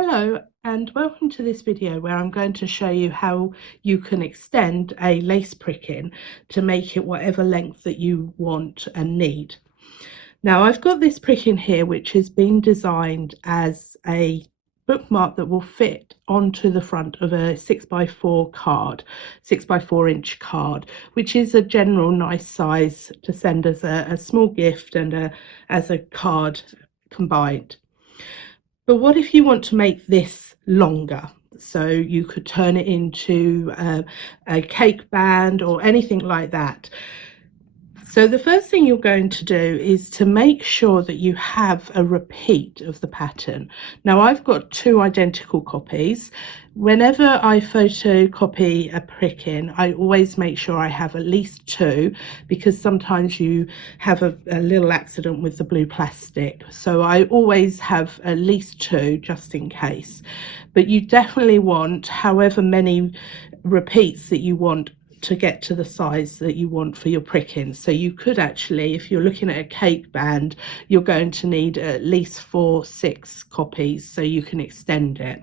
Hello and welcome to this video where I'm going to show you how you can extend a lace pricking to make it whatever length that you want and need. Now I've got this pricking here which has been designed as a bookmark that will fit onto the front of a 6x4 card, 6x4 inch card, which is a general nice size to send as a small gift and as a card combined. But what if you want to make this longer? So you could turn it into a cake band or anything like that. So the first thing you're going to do is to make sure that you have a repeat of the pattern. Now I've got two identical copies. Whenever I photocopy a pricking, I always make sure I have at least two, because sometimes you have a little accident with the blue plastic. So I always have at least two just in case. But you definitely want however many repeats that you want to get to the size that you want for your pricking. So you could actually, if you're looking at a cake band, you're going to need at least 4-6 copies so you can extend it.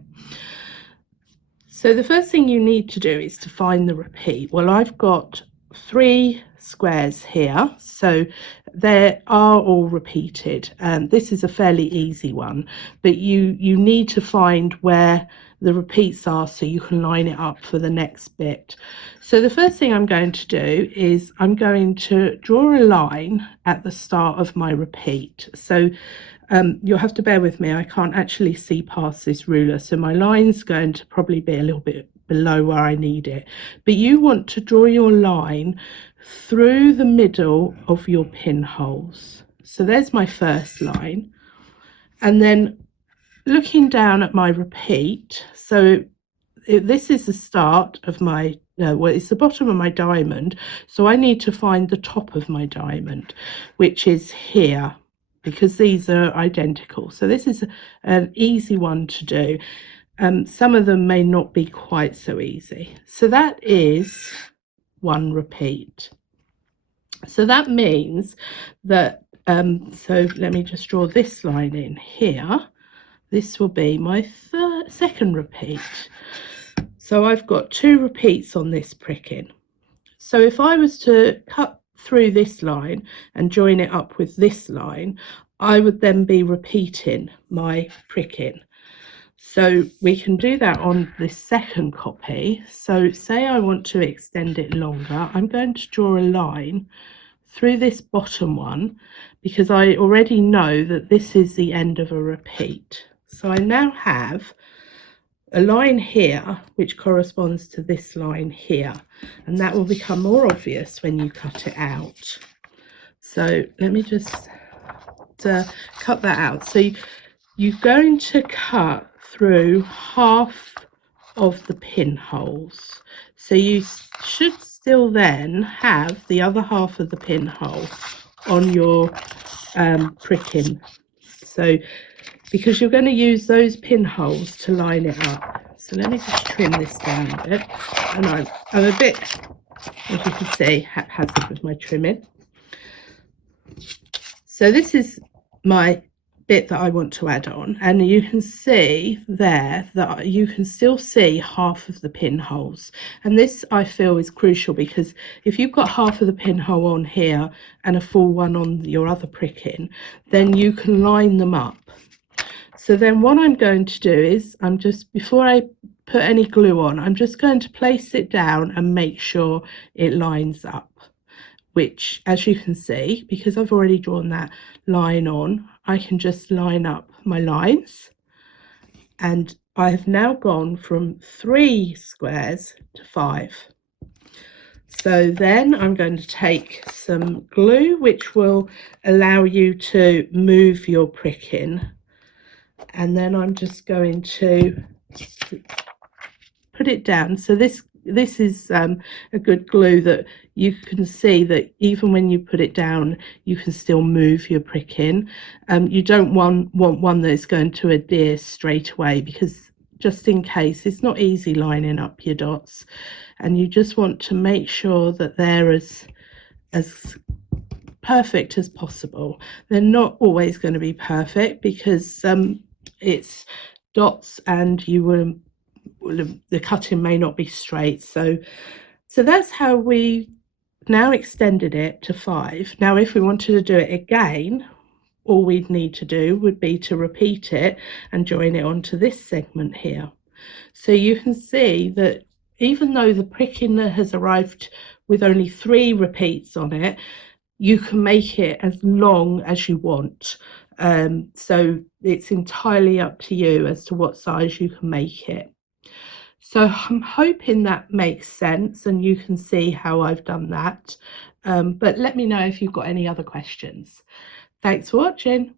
So the first thing you need to do is to find the repeat. Well, I've got 3 squares here, so they are all repeated. This is a fairly easy one, but you need to find where the repeats are so you can line it up for the next bit. So the first thing I'm going to do is I'm going to draw a line at the start of my repeat. So you'll have to bear with me, I can't actually see past this ruler, so my line's going to probably be a little bit below where I need it. But you want to draw your line through the middle of your pinholes. So there's my first line, and then looking down at my repeat, so this is the start of my well, it's the bottom of my diamond, so I need to find the top of my diamond, which is here, because these are identical. So this is an easy one to do. Some of them may not be quite so easy. So that is one repeat. So that means that so let me just draw this line in here. This will be my second repeat. So I've got 2 repeats on this pricking. So if I was to cut through this line and join it up with this line, I would then be repeating my pricking. So we can do that on this second copy. So say I want to extend it longer, I'm going to draw a line through this bottom one, because I already know that this is the end of a repeat. So I now have a line here which corresponds to this line here, and that will become more obvious when you cut it out. So let me just cut that out. So you're going to cut through half of the pinholes, so you should still then have the other half of the pinhole on your pricking. So because you're going to use those pinholes to line it up. So let me just trim this down a bit, and I'm a bit, as you can see, haphazard with my trimming. So this is my bit that I want to add on, and you can see there that you can still see half of the pinholes, and this I feel is crucial, because if you've got half of the pinhole on here and a full one on your other pricking, then you can line them up. So then what I'm going to do is, before I put any glue on, I'm just going to place it down and make sure it lines up, which, as you can see, because I've already drawn that line on, I can just line up my lines. And I have now gone from 3 squares to 5. So then I'm going to take some glue, which will allow you to move your pricking. And then I'm just going to put it down. So this is a good glue that you can see that even when you put it down, you can still move your pricking. You don't want one that's going to adhere straight away, because just in case, it's not easy lining up your dots, and you just want to make sure that they're as perfect as possible. They're not always going to be perfect, because it's dots and you will the cutting may not be straight. So that's how we now extended it to 5. Now if we wanted to do it again, all we'd need to do would be to repeat it and join it onto this segment here. So you can see that even though the pricking has arrived with only 3 repeats on it, you can make it as long as you want. So it's entirely up to you as to what size you can make it. So I'm hoping that makes sense and you can see how I've done that. But let me know if you've got any other questions. Thanks for watching.